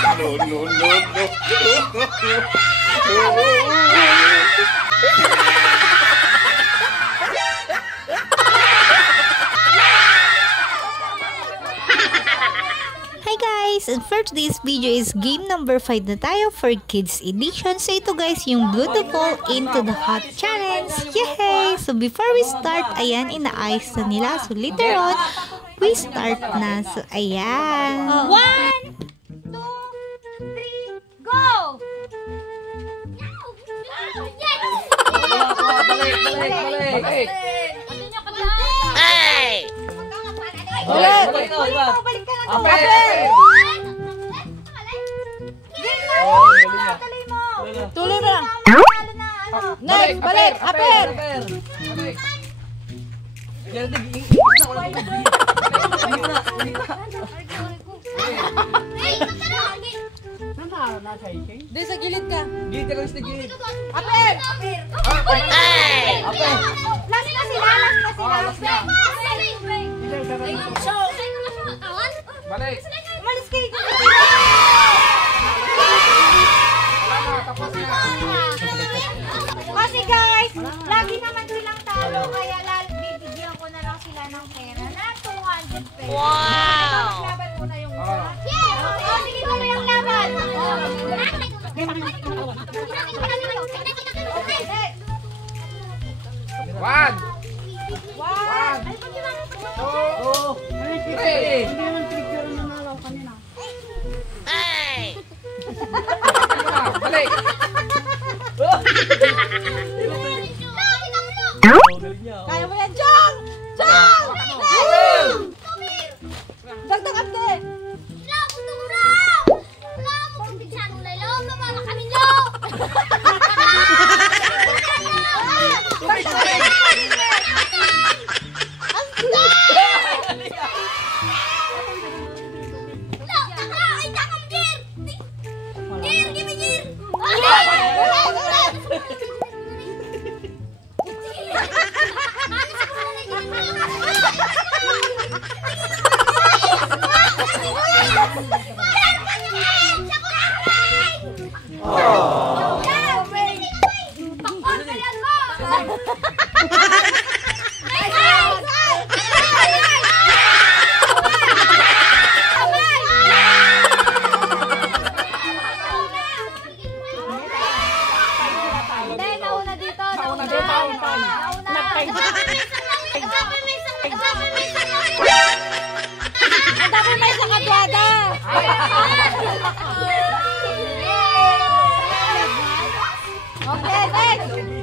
No, no, no, Hi guys! And for today's video is game number 5 na tayo for Kids Edition. So ito guys, yung Beautiful Into the Hot Challenge. Yay! So before we start, ayan, inaayos na nila. So later on, we start na. So ayan. 1, 2, 3, go! Balik. Hey! Balik ka na. Tuloy mo lang. Next, balik, aper. Di sa gilid ka. Gilid ka lang sa gilid. Aper! Hey! Last na sila. Balik. Umalis kayo. Kasi guys, lagi naman silang talo, kaya bibigyan ko na lang sila ng pera na 200 pesos. Wow! Laban mo na yung isa. Yes! Sige ko na yung laban. One. One. Two. Three. Balik. Kaya mo yan, Chong! Chong! Dagdag ate! Okay, next!